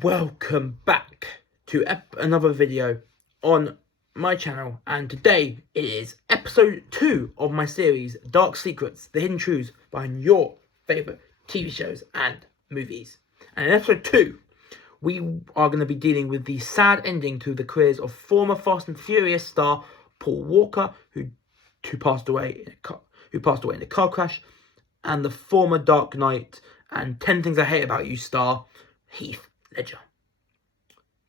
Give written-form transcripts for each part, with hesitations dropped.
Welcome back to another video on my channel, and today it is episode 2 of my series Dark Secrets, the hidden truths behind your favourite TV shows and movies. And in episode 2 we are going to be dealing with the sad ending to the careers of former Fast and Furious star Paul Walker, who passed away in a car crash, and the former Dark Knight and 10 Things I Hate About You star Heath Ledger.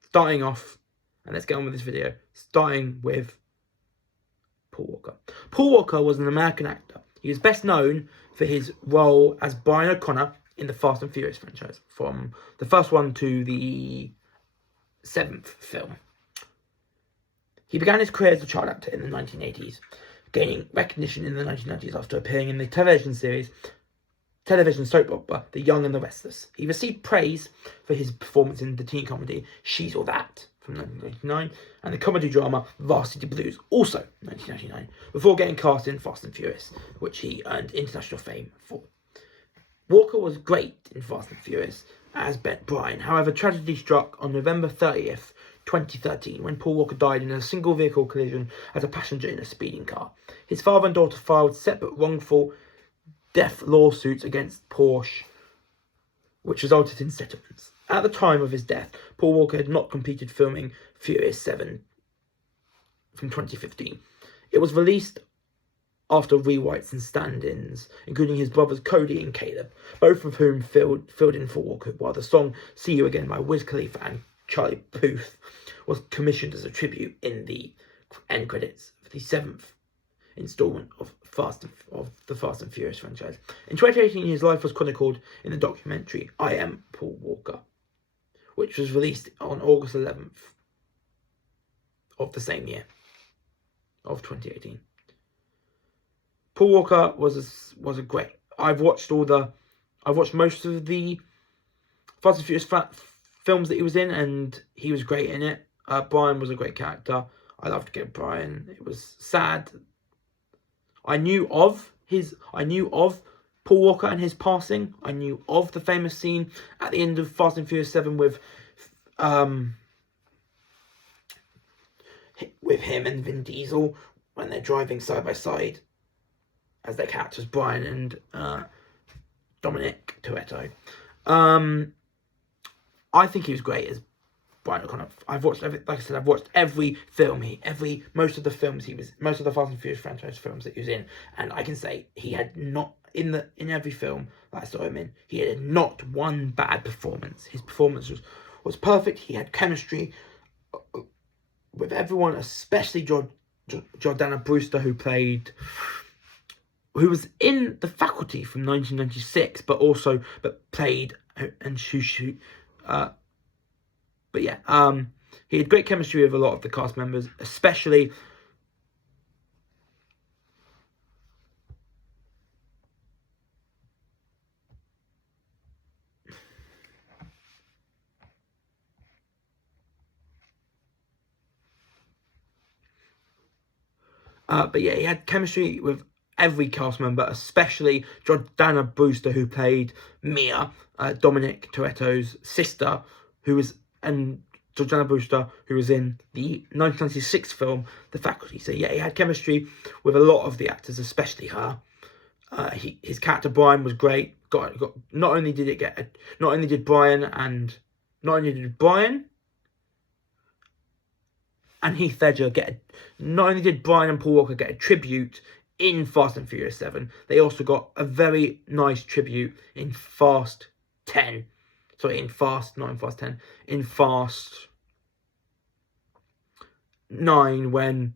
Starting off, and let's get on with this video, starting with Paul Walker. Paul Walker was an American actor. He is best known for his role as Brian O'Connor in the Fast and Furious franchise, from the first one to the 7th film. He began his career as a child actor in the 1980s, gaining recognition in the 1990s after appearing in the television soap opera The Young and the Restless. He received praise for his performance in the teen comedy She's All That from 1999 and the comedy drama Varsity Blues, also 1999, before getting cast in Fast and Furious, which he earned international fame for. Walker was great in Fast and Furious as Brian. However, tragedy struck on November 30th, 2013, when Paul Walker died in a single vehicle collision as a passenger in a speeding car. His father and daughter filed separate wrongful death lawsuits against Porsche, which resulted in settlements. At the time of his death, Paul Walker had not completed filming Furious 7 from 2015. It was released after rewrites and stand-ins, including his brothers Cody and Caleb, both of whom filled in for Walker, while the song See You Again by Wiz Khalifa and Charlie Puth was commissioned as a tribute in the end credits for the 7th installment of the Fast and Furious franchise. In 2018, his life was chronicled in the documentary I Am Paul Walker, which was released on August 11th of the same year, of 2018. Paul Walker was a great. I've watched most of the Fast and Furious films that he was in, and he was great in it. Brian was a great character. I loved Brian. It was sad. I knew of Paul Walker and his passing. I knew of the famous scene at the end of Fast and Furious 7 with him and Vin Diesel when they're driving side by side as their characters, Brian and Dominic Toretto. I think he was great as Brian O'Connor. I've watched every film most of the Fast and Furious franchise films that he was in, and I can say he had not in every film that I saw him in, he had not one bad performance. His performance was perfect. He had chemistry with everyone, especially Jordana Brewster, who was in The Faculty from 1996, but played and but yeah, he had great chemistry with a lot of the cast members, especially he had chemistry with every cast member, especially Jordana Brewster, who played Mia, Dominic Toretto's sister, and Jordana Brewster, who was in the 1996 film The Faculty. So yeah, he had chemistry with a lot of the actors, especially her. His character Brian was great. Not only did Brian and Heath Ledger not only did Brian and Paul Walker get a tribute in Fast and Furious 7, they also got a very nice tribute in Fast 10. Sorry, in Fast 9, in Fast 9, when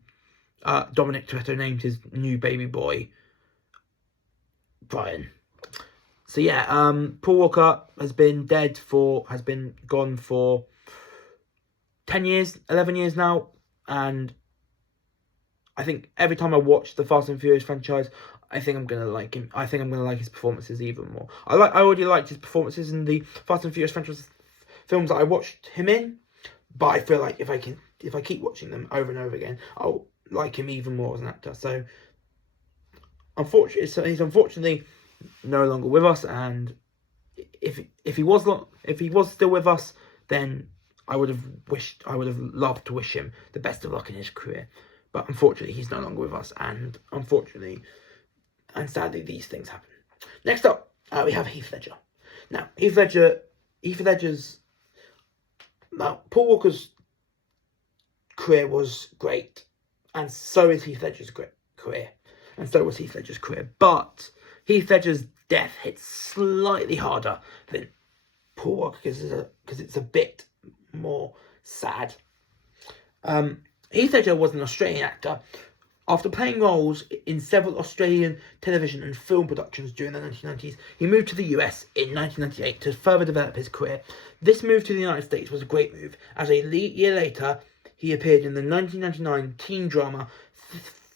Dominic Toretto named his new baby boy Brian. So yeah, Paul Walker has been gone for 10 years, 11 years now, and I think every time I watch the Fast and Furious franchise, I think I'm gonna like him. I think I'm gonna like his performances even more. I already liked his performances in the Fast and Furious franchise films that I watched him in, but I feel like if I keep watching them over and over again, I'll like him even more as an actor. So he's unfortunately no longer with us, and if he was still with us, then I would have loved to wish him the best of luck in his career. But unfortunately, he's no longer with us, and sadly, these things happen. Next up, we have Heath Ledger. Now, Paul Walker's career was great, and so is Heath Ledger's career, and so was Heath Ledger's career. But Heath Ledger's death hits slightly harder than Paul Walker because it's a bit more sad. Heath Ledger was an Australian actor. After playing roles in several Australian television and film productions during the 1990s, he moved to the US in 1998 to further develop his career. This move to the United States was a great move, as a year later, he appeared in the 1999 teen drama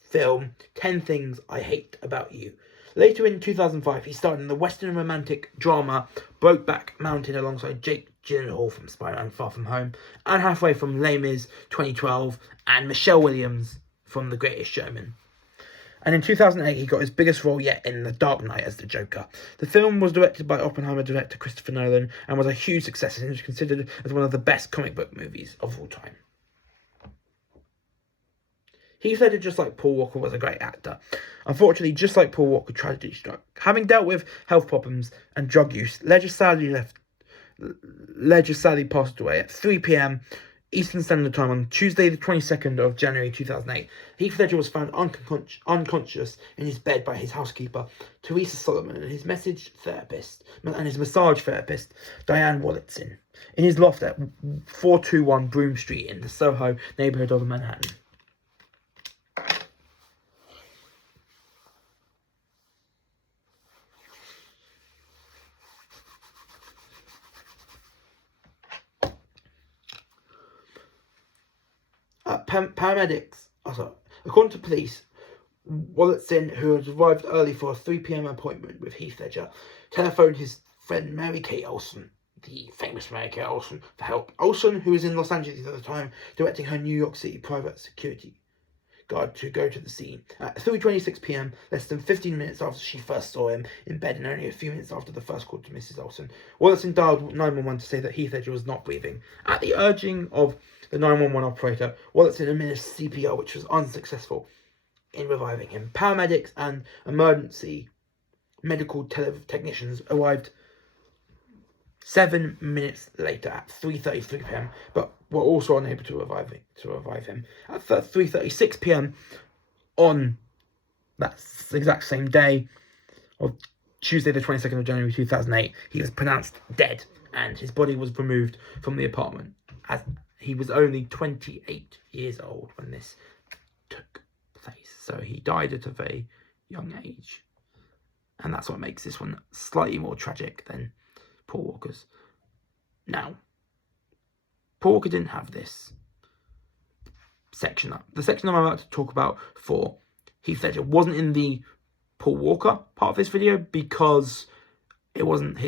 film 10 Things I Hate About You. Later in 2005, he starred in the Western romantic drama Brokeback Mountain alongside Jake Gyllenhaal from Spider-Man Far From Home, Anne Hathaway from Les Mis 2012, and Michelle Williams from The Greatest Showman. And in 2008, he got his biggest role yet in The Dark Knight as the Joker. The film was directed by Oppenheimer director Christopher Nolan and was a huge success and is considered as one of the best comic book movies of all time. Heath Ledger, just like Paul Walker, was a great actor. Unfortunately, just like Paul Walker, tragedy struck. Having dealt with health problems and drug use, Ledger sadly passed away at 3 p.m. Eastern Standard Time on Tuesday, the 22nd of January 2008. Heath Ledger was found unconscious in his bed by his housekeeper, Teresa Solomon, and his massage therapist, Diane Wollitzin, in his loft at 421 Broome Street in the Soho neighbourhood of Manhattan. Paramedics, according to police, Wollitzin, who had arrived early for a 3 p.m. appointment with Heath Ledger, telephoned his friend Mary Kate Olsen, the famous Mary Kate Olsen, for help. Olsen, who was in Los Angeles at the time, directing her New York City private security guard to go to the scene. At 3:26 p.m, less than 15 minutes after she first saw him in bed and only a few minutes after the first call to Mrs. Olsen, Wollitzin dialed 911 to say that Heath Ledger was not breathing. At the urging of the 911 operator, Wollitzin administered CPR, which was unsuccessful in reviving him. Paramedics and emergency medical technicians arrived 7 minutes later at 3:33 p.m, but were also unable to revive him. At 3:36 p.m. on that exact same day, of Tuesday the 22nd of January 2008, he was pronounced dead, and his body was removed from the apartment, as he was only 28 years old when this took place. So he died at a very young age, and that's what makes this one slightly more tragic than Paul Walker's. Now, Paul Walker didn't have this section up. The section I'm about to talk about for Heath Ledger wasn't in the Paul Walker part of this video because it wasn't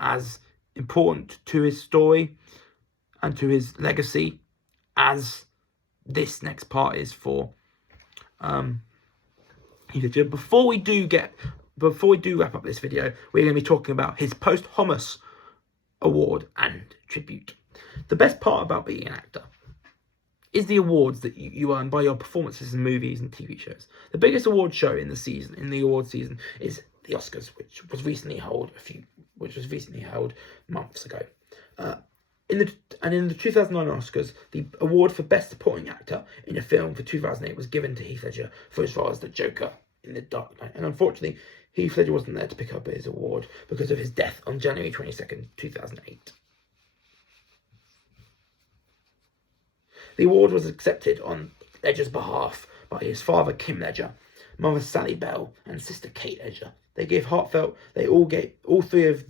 as important to his story and to his legacy as this next part is for Heath Ledger. Before we do wrap up this video, we're going to be talking about his posthumous award and tribute. The best part about being an actor is the awards that you earn by your performances in movies and TV shows. The biggest award show in the award season is the Oscars, which was recently held months ago. In the 2009 Oscars, the award for Best Supporting Actor in a Film for 2008 was given to Heath Ledger for his role as the Joker in The Dark Knight. And unfortunately, Heath Ledger wasn't there to pick up his award because of his death on January 22nd, 2008. The award was accepted on Ledger's behalf by his father, Kim Ledger, mother Sally Bell, and sister Kate Ledger. All three of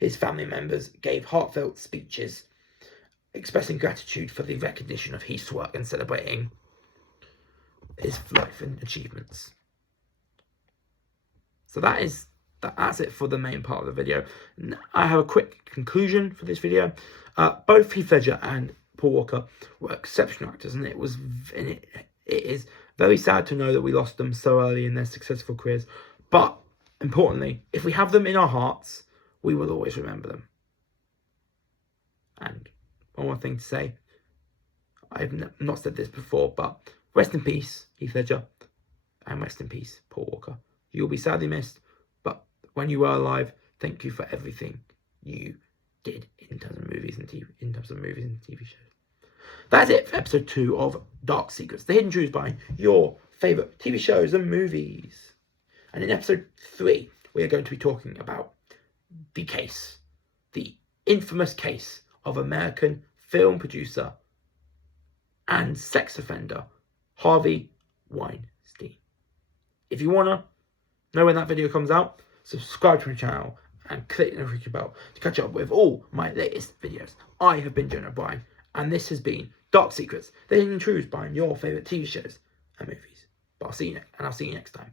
his family members gave heartfelt speeches expressing gratitude for the recognition of Heath's work and celebrating his life and achievements. So that's it for the main part of the video. I have a quick conclusion for this video. Both Heath Ledger and Paul Walker were exceptional actors, and it is very sad to know that we lost them so early in their successful careers. But importantly, if we have them in our hearts, we will always remember them. one more thing to say. I've not said this before, but rest in peace, Heath Ledger, and rest in peace, Paul Walker. You'll be sadly missed, but when you were alive, thank you for everything you did in terms of movies and TV shows. That's it for episode 2 of Dark Secrets, the hidden truths behind your favourite TV shows and movies. And in episode 3, we are going to be talking about the case, the infamous case of American film producer and sex offender Harvey Weinstein. If you want to know when that video comes out, subscribe to my channel and click the notification bell to catch up with all my latest videos. I have been John O'Brien, and this has been Dark Secrets, the hidden truths behind your favourite TV shows and movies. But I'll see you next time.